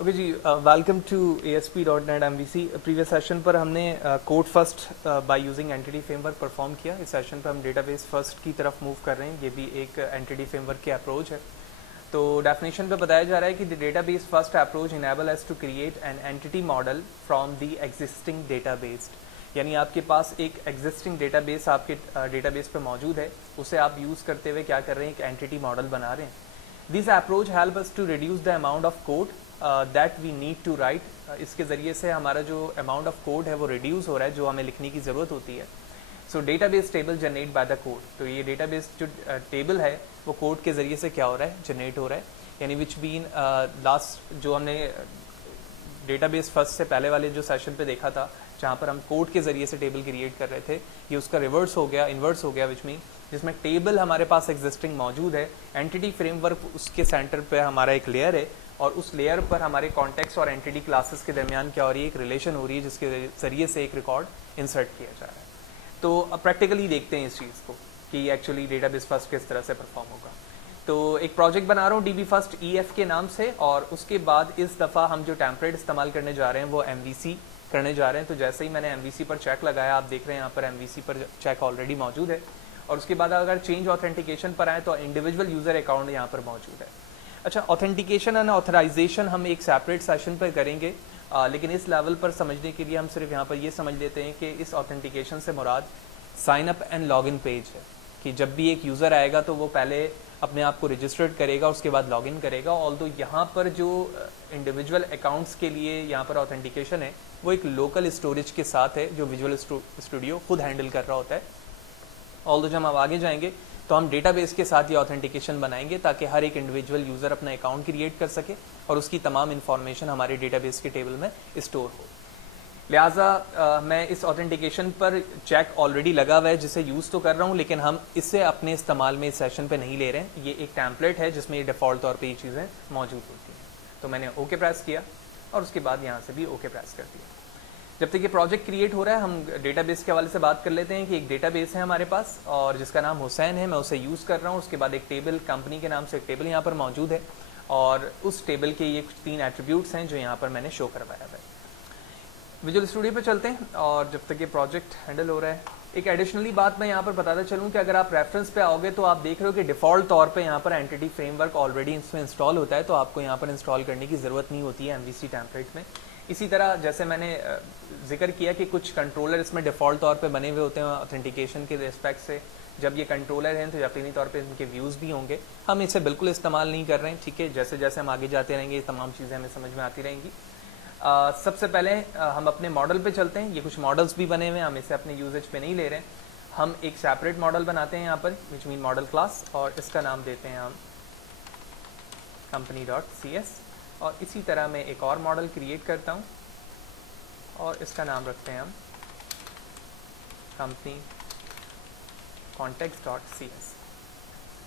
Okay ji, welcome to ASP.NET MVC। Previous session पर हमने code first by using entity framework perform किया। इस session पर हम डेटाबेस फर्स्ट की तरफ मूव कर रहे हैं। ये भी एक एंटिटी फ्रेमवर्क की अप्रोच है। तो डेफिनेशन पे बताया जा रहा है कि the database first approach enable us to create an entity model from the existing database. यानी आपके पास एक एग्जिस्टिंग डेटाबेस आपके डेटाबेस पे मौजूद है, उसे आप यूज़ करते हुए क्या कर रहे हैं, एक एंटिटी मॉडल बना रहे हैं। This approach help us to reduce the amount of code that we need to write. इसके ज़रिए से हमारा जो अमाउंट ऑफ कोड है वो रिड्यूस हो रहा है, जो हमें लिखने की ज़रूरत होती है। सो database table generate by the code. तो ये डेटाबेस जो टेबल है वो कोड के ज़रिए से क्या हो रहा है, जनरेट हो रहा है। यानी विच बीन लास्ट जो हमने डेटाबेस फर्स्ट से पहले वाले जो सेशन पे देखा था, जहाँ पर हम कोड के ज़रिए से टेबल क्रिएट कर रहे थे, ये उसका रिवर्स हो गया, इन्वर्स हो गया, विच मीन जिसमें टेबल हमारे पास एग्जिस्टिंग मौजूद है, एंटिटी फ्रेमवर्क उसके सेंटर पे हमारा एक लेयर है, और उस लेयर पर हमारे कॉन्टेक्स्ट और एंटिटी क्लासेस के दरमियान क्या हो रही है, एक रिलेशन हो रही है, जिसके ज़रिए से एक रिकॉर्ड इंसर्ट किया जा रहा है। तो अब प्रैक्टिकली देखते हैं इस चीज़ को कि एक्चुअली डेटाबेस फर्स्ट किस तरह से परफॉर्म होगा। तो एक प्रोजेक्ट बना रहा हूँ DB फर्स्ट EF के नाम से, और उसके बाद इस दफ़ा हम जो टेम्पलेट इस्तेमाल करने जा रहे हैं वो MVC करने जा रहे हैं। तो जैसे ही मैंने MVC पर चेक लगाया, आप देख रहे हैं यहाँ पर MVC पर चेक ऑलरेडी मौजूद है। और उसके बाद अगर चेंज ऑथेंटिकेशन पर आए तो इंडिविजुअल यूज़र अकाउंट यहाँ पर मौजूद है। अच्छा, ऑथेंटिकेशन एंड ऑथराइजेशन हम एक सेपरेट सेशन पर करेंगे, लेकिन इस लेवल पर समझने के लिए हम सिर्फ यहाँ पर ये समझ लेते हैं कि इस ऑथेंटिकेशन से मुराद sign up and login page है, कि जब भी एक यूज़र आएगा तो वो पहले अपने आप को रजिस्टर्ड करेगा, उसके बाद लॉगिन करेगा। ऑल्दो यहाँ पर जो इंडिविजुअल अकाउंट्स के लिए यहाँ पर ऑथेंटिकेशन है वो एक लोकल स्टोरेज के साथ है, जो विजुअल स्टूडियो खुद हैंडल कर रहा होता है। ऑल्दो जब हम आगे जाएंगे तो हम डेटाबेस के साथ ये ऑथेंटिकेशन बनाएंगे, ताकि हर एक इंडिविजुअल यूज़र अपना अकाउंट क्रिएट कर सके और उसकी तमाम इन्फॉर्मेशन हमारे डेटाबेस के टेबल में स्टोर हो। लिहाजा मैं इस ऑथेंटिकेशन पर चेक ऑलरेडी लगा हुआ है, जिसे यूज़ तो कर रहा हूँ, लेकिन हम इसे अपने इस्तेमाल में इस सेशन पे नहीं ले रहे हैं। ये एक टेम्पलेट है जिसमें ये डिफ़ॉल्ट तौर पे ये चीज़ें मौजूद होती हैं। तो मैंने ओके प्रेस किया और उसके बाद यहाँ से भी ओके प्रेस कर दिया। जब तक ये प्रोजेक्ट क्रिएट हो रहा है, हम डेटाबेस के हवाले से बात कर लेते हैं कि एक डेटाबेस है हमारे पास और जिसका नाम हुसैन है, मैं उसे यूज़ कर रहा हूँ। उसके बाद एक टेबल, कंपनी के नाम से एक टेबल यहाँ पर मौजूद है, और उस टेबल के ये 3 एट्रीब्यूट्स हैं जो यहाँ पर मैंने शो करवाया है। विजुअल स्टूडियो पे चलते हैं, और जब तक ये प्रोजेक्ट हैंडल हो रहा है, एक एडिशनली बात मैं यहाँ पर बताता चलूँ कि अगर आप रेफरेंस पे आओगे तो आप देख रहे हो कि डिफ़ॉल्ट तौर पे यहाँ पर एंटिटी फ्रेमवर्क ऑलरेडी इसमें इंस्टॉल होता है, तो आपको यहाँ पर इंस्टॉल करने की ज़रूरत नहीं होती है MVC टेम्पलेट में। इसी तरह जैसे मैंने जिक्र किया कि कुछ कंट्रोलर इसमें डिफ़ॉल्ट तौर पे बने हुए होते हैं ऑथेंटिकेशन के रिस्पेक्ट से। जब ये कंट्रोलर हैं तो यकीनी तौर पे इनके व्यूज़ भी होंगे। हम इसे बिल्कुल इस्तेमाल नहीं कर रहे हैं, ठीक है। जैसे जैसे हम आगे जाते रहेंगे ये तमाम चीज़ें हमें समझ में आती रहेंगी। सबसे पहले हम अपने मॉडल पे चलते हैं। ये कुछ मॉडल्स भी बने हुए हैं, हम इसे अपने यूजेज पे नहीं ले रहे हैं। हम एक सेपरेट मॉडल बनाते हैं यहाँ पर, विच मीन मॉडल क्लास, और इसका नाम देते हैं हम company.cs। और इसी तरह मैं एक और मॉडल क्रिएट करता हूँ और इसका नाम रखते हैं हम company context.cs।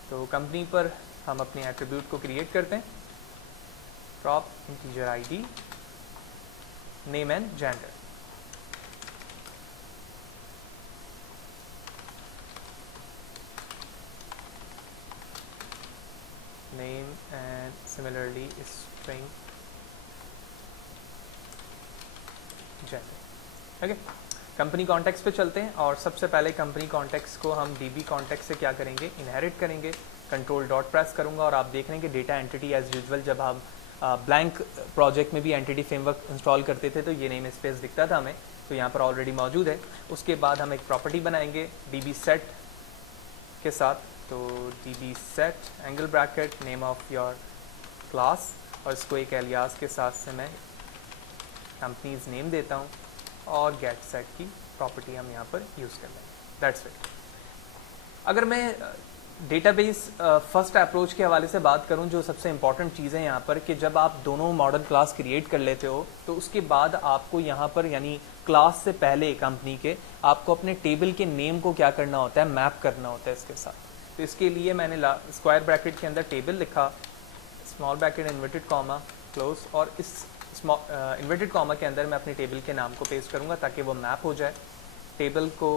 तो कंपनी पर हम अपने एट्रीब्यूट को क्रिएट करते हैं, prop integer id, name and gender। name and similarly string gender। Okay, company context पे चलते हैं, और सबसे पहले कंपनी कॉन्टेक्स्ट को हम DB कॉन्टेक्स्ट से क्या करेंगे, इनहेरिट करेंगे। कंट्रोल डॉट प्रेस करूंगा और आप देख रहे हैं कि डेटा एंटिटी एज यूजुअल, जब हम ब्लैंक प्रोजेक्ट में भी एंटिटी फ्रेमवर्क इंस्टॉल करते थे तो ये नेम स्पेस दिखता था हमें, तो यहाँ पर ऑलरेडी मौजूद है। उसके बाद हम एक प्रॉपर्टी बनाएंगे DB सेट के साथ, तो DB set angle bracket name of your class, और इसको एक एलियास के साथ से मैं कंपनीज नेम देता हूँ, और गेट सेट की प्रॉपर्टी हम यहाँ पर यूज़ कर लेंगे। That's it. अगर मैं डेटाबेस फर्स्ट अप्रोच के हवाले से बात करूं, जो सबसे इंपॉर्टेंट चीज़ है यहाँ पर, कि जब आप दोनों मॉडल क्लास क्रिएट कर लेते हो तो उसके बाद आपको यहाँ पर, यानी क्लास से पहले कंपनी के, आपको अपने टेबल के नेम को क्या करना होता है, मैप करना होता है इसके साथ। तो इसके लिए मैंने स्क्वायर ब्रैकेट के अंदर टेबल लिखा, small bracket inverted comma close, और इस इन्वर्टेड कॉमा के अंदर मैं अपने टेबल के नाम को पेस्ट करूँगा ताकि वो मैप हो जाए। टेबल को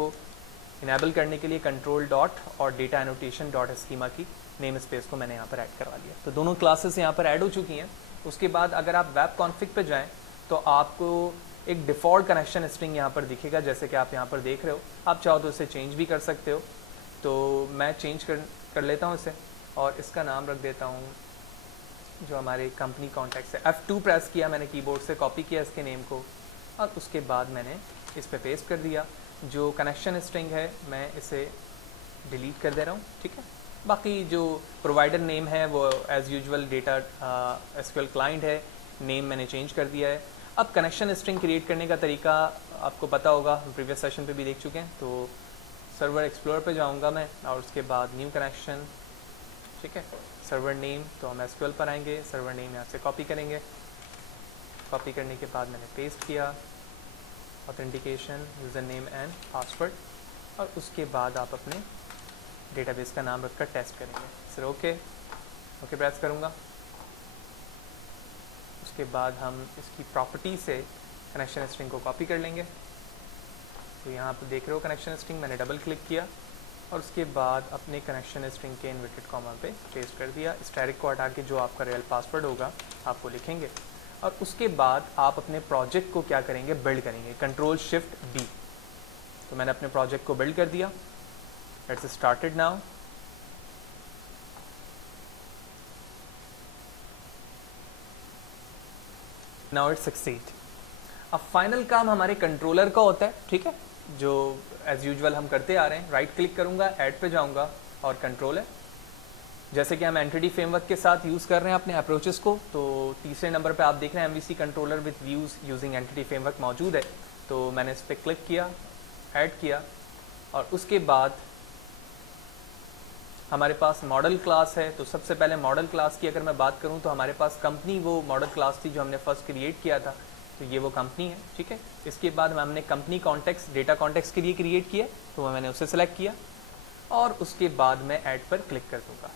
इनेबल करने के लिए कंट्रोल डॉट और डेटा एनोटेशन डॉट स्कीमा की नेम स्पेस को मैंने यहाँ पर ऐड करवा लिया। तो दोनों क्लासेस यहाँ पर ऐड हो चुकी हैं। उसके बाद अगर आप वेब कॉन्फ़िग पे जाएं तो आपको एक डिफ़ॉल्ट कनेक्शन स्ट्रिंग यहाँ पर दिखेगा, जैसे कि आप यहाँ पर देख रहे हो। आप चाहो तो इसे चेंज भी कर सकते हो, तो मैं चेंज कर लेता हूँ इसे और इसका नाम रख देता हूँ जो हमारे कंपनी कॉन्टैक्ट्स है। F2 प्रेस किया मैंने कीबोर्ड से, कॉपी किया इसके नेम को और उसके बाद मैंने इस पे पेस्ट कर दिया। जो कनेक्शन स्ट्रिंग है मैं इसे डिलीट कर दे रहा हूँ, ठीक है। बाकी जो प्रोवाइडर नेम है वो as usual data SQL client है, नेम मैंने चेंज कर दिया है। अब कनेक्शन स्ट्रिंग क्रिएट करने का तरीका आपको पता होगा, हम प्रीवियस सेशन पे भी देख चुके हैं। तो सर्वर एक्सप्लोर पे जाऊंगा मैं और उसके बाद न्यू कनेक्शन, ठीक है। सर्वर नेम, तो हम एसक्यूएल पर आएंगे, सर्वर नेम यहाँ से कॉपी करेंगे। कॉपी करने के बाद मैंने पेस्ट किया, authentication, user name and password, और उसके बाद आप अपने डेटाबेस का नाम रखकर टेस्ट करेंगे। फिर ओके प्रेस करूँगा। उसके बाद हम इसकी प्रॉपर्टी से कनेक्शन स्ट्रिंग को कॉपी कर लेंगे। तो यहाँ पर देख रहे हो कनेक्शन स्ट्रिंग, मैंने डबल क्लिक किया और उसके बाद अपने कनेक्शन स्ट्रिंग के इन्वर्टेड कॉमा पे पेस्ट कर दिया। स्टैटिक को हटा के जो आपका रियल पासवर्ड होगा आप वो लिखेंगे और उसके बाद आप अपने प्रोजेक्ट को क्या करेंगे, बिल्ड करेंगे। Control shift B. तो मैंने अपने प्रोजेक्ट को बिल्ड कर दिया। Let's started now. Now it succeed. अब फाइनल काम हमारे कंट्रोलर का होता है, ठीक है, जो एज यूजुअल हम करते आ रहे हैं। राइट क्लिक करूंगा, ऐड पे जाऊंगा और कंट्रोलर, जैसे कि हम एंटिटी फ्रेमवर्क के साथ यूज़ कर रहे हैं अपने अप्रोचेस को। तो तीसरे नंबर पे आप देख रहे हैं MVC controller with views using entity framework मौजूद है। तो मैंने इस पर क्लिक किया, ऐड किया और उसके बाद हमारे पास मॉडल क्लास है। तो सबसे पहले मॉडल क्लास की अगर मैं बात करूं तो हमारे पास कंपनी वो मॉडल क्लास थी जो हमने फर्स्ट क्रिएट किया था। तो ये वो कंपनी है, ठीक है। इसके बाद हमने कंपनी कॉन्टेक्स्ट, डेटा कॉन्टेक्स्ट के लिए क्रिएट किया, तो मैंने उसे सेलेक्ट किया और उसके बाद मैं ऐड पर क्लिक कर दूंगा।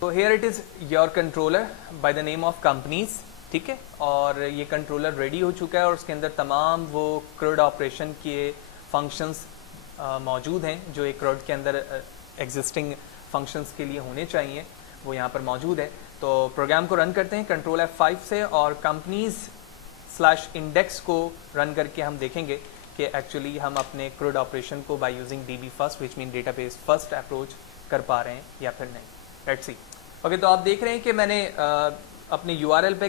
तो here it is your controller by the name of companies, ठीक है। और ये कंट्रोलर रेडी हो चुका है और उसके अंदर तमाम वो CRUD ऑपरेशन के फंक्शंस मौजूद हैं जो एक CRUD के अंदर एग्जिस्टिंग फंक्शंस के लिए होने चाहिए, वो यहाँ पर मौजूद है। तो प्रोग्राम को रन करते हैं कंट्रोल F5 से और कंपनीज/इंडेक्स को रन करके हम देखेंगे कि एक्चुअली हम अपने CRUD ऑपरेशन को by using DB first which mean database first approach कर पा रहे हैं या फिर नहीं। Let's see. ओके, तो आप देख रहे हैं कि मैंने अपने URL पे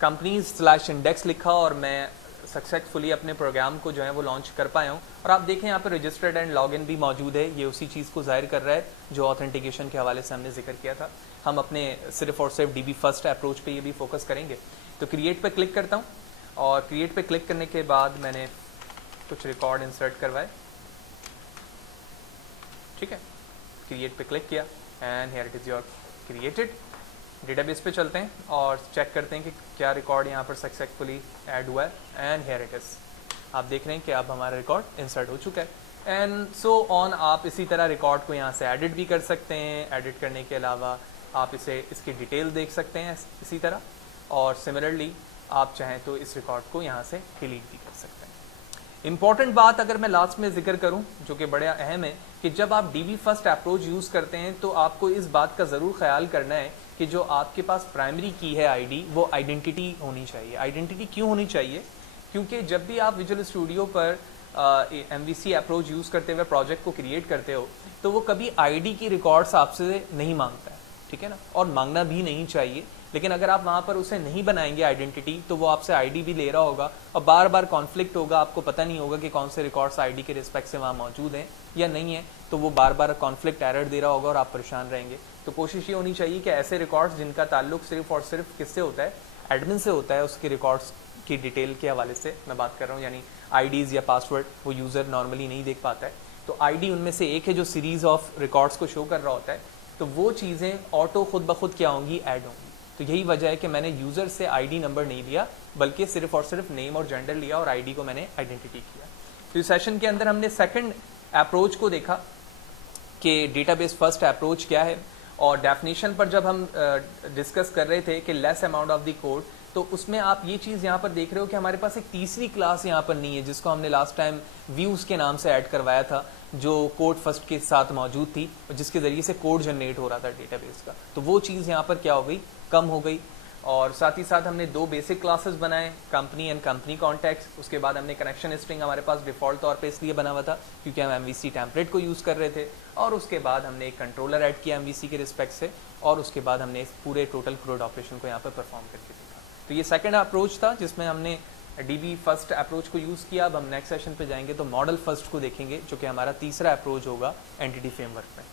कंपनीज/इंडेक्स लिखा और मैं सक्सेसफुली अपने प्रोग्राम को जो है वो लॉन्च कर पाया हूँ। और आप देखें यहाँ पर रजिस्टर्ड एंड लॉगिन भी मौजूद है। ये उसी चीज़ को जाहिर कर रहा है जो ऑथेंटिकेशन के हवाले से हमने जिक्र किया था। हम अपने सिर्फ और सिर्फ DB फर्स्ट अप्रोच पे ये भी फोकस करेंगे। तो क्रिएट पे क्लिक करता हूँ और क्रिएट पे क्लिक करने के बाद मैंने कुछ रिकॉर्ड इंसर्ट करवाए, ठीक है। क्रिएट पे क्लिक किया and here it is your created. Database पे चलते हैं और चेक करते हैं कि क्या रिकॉर्ड यहाँ पर सक्सेसफुली ऐड हुआ है एंड हियर इट इज़। आप देख रहे हैं कि अब हमारा रिकॉर्ड इंसर्ट हो चुका है एंड सो ऑन। आप इसी तरह रिकॉर्ड को यहाँ से एडिट भी कर सकते हैं। एडिट करने के अलावा आप इसकी डिटेल देख सकते हैं इसी तरह, और सिमिलरली आप चाहें तो इस रिकॉर्ड को यहाँ से डिलीट भी कर सकते हैं। इंपॉर्टेंट बात अगर मैं लास्ट में जिक्र करूं जो कि बड़ा अहम है कि जब आप DB फर्स्ट अप्रोच यूज़ करते हैं तो आपको इस बात का ज़रूर ख्याल करना है कि जो आपके पास प्राइमरी की है ID, वो आइडेंटिटी होनी चाहिए। आइडेंटिटी क्यों होनी चाहिए? क्योंकि जब भी आप विजुअल स्टूडियो पर MVC अप्रोच यूज़ करते हुए प्रोजेक्ट को क्रिएट करते हो तो वो कभी ID की रिकॉर्ड्स आपसे नहीं मांगता है, ठीक है ना, और मांगना भी नहीं चाहिए। लेकिन अगर आप वहाँ पर उसे नहीं बनाएंगे आइडेंटिटी तो वो आपसे ID भी ले रहा होगा और बार बार कॉन्फ्लिक्ट होगा। आपको पता नहीं होगा कि कौन से रिकॉर्ड्स ID के रिस्पेक्ट से वहाँ मौजूद हैं या नहीं है, तो वो बार बार कॉन्फ्लिक्ट एरर दे रहा होगा और आप परेशान रहेंगे। तो कोशिश ये होनी चाहिए कि ऐसे रिकॉर्ड्स जिनका ताल्लुक सिर्फ और सिर्फ किससे होता है, एडमिन से होता है, उसके रिकॉर्ड्स की डिटेल के हवाले से मैं बात कर रहा हूँ, यानी IDs या पासवर्ड वो यूज़र नॉर्मली नहीं देख पाता है। तो ID उनमें से एक है जो सीरीज़ ऑफ रिकॉर्ड्स को शो कर रहा होता है। तो वो चीज़ें ऑटो खुद ब खुद क्या होंगी, ऐड होंगी। तो यही वजह है कि मैंने यूज़र से ID नंबर नहीं लिया बल्कि सिर्फ और सिर्फ नेम और जेंडर लिया और ID को मैंने आइडेंटिटी किया। तो इस सेशन के अंदर हमने सेकंड अप्रोच को देखा कि डेटाबेस फर्स्ट अप्रोच क्या है, और डेफिनेशन पर जब हम डिस्कस कर रहे थे कि less amount of the code, तो उसमें आप ये चीज़ यहाँ पर देख रहे हो कि हमारे पास एक तीसरी क्लास यहाँ पर नहीं है जिसको हमने लास्ट टाइम व्यूज़ के नाम से ऐड करवाया था, जो कोड फर्स्ट के साथ मौजूद थी और जिसके ज़रिए से कोड जनरेट हो रहा था डेटाबेस का। तो वो चीज़ यहाँ पर क्या हो गई, कम हो गई। और साथ ही साथ हमने दो बेसिक क्लासेस बनाए, कंपनी एंड कंपनी कॉन्टेक्स्ट। उसके बाद हमने कनेक्शन स्ट्रिंग हमारे पास डिफ़ॉल्ट तौर पे इसलिए बना हुआ था क्योंकि हम एमवीसी टेम्पलेट को यूज़ कर रहे थे। और उसके बाद हमने एक कंट्रोलर ऐड किया एमवीसी के रिस्पेक्ट से, और उसके बाद हमने इस पूरे टोटल क्रूड ऑपरेशन को यहाँ पर परफॉर्म करके देखा। तो ये सेकेंड अप्रोच था जिसमें हमने डीबी फर्स्ट अप्रोच को यूज़ किया। अब हम नेक्स्ट सेशन पे जाएंगे तो मॉडल फर्स्ट को देखेंगे, जो कि हमारा तीसरा अप्रोच होगा एंटिटी फ्रेमवर्क में।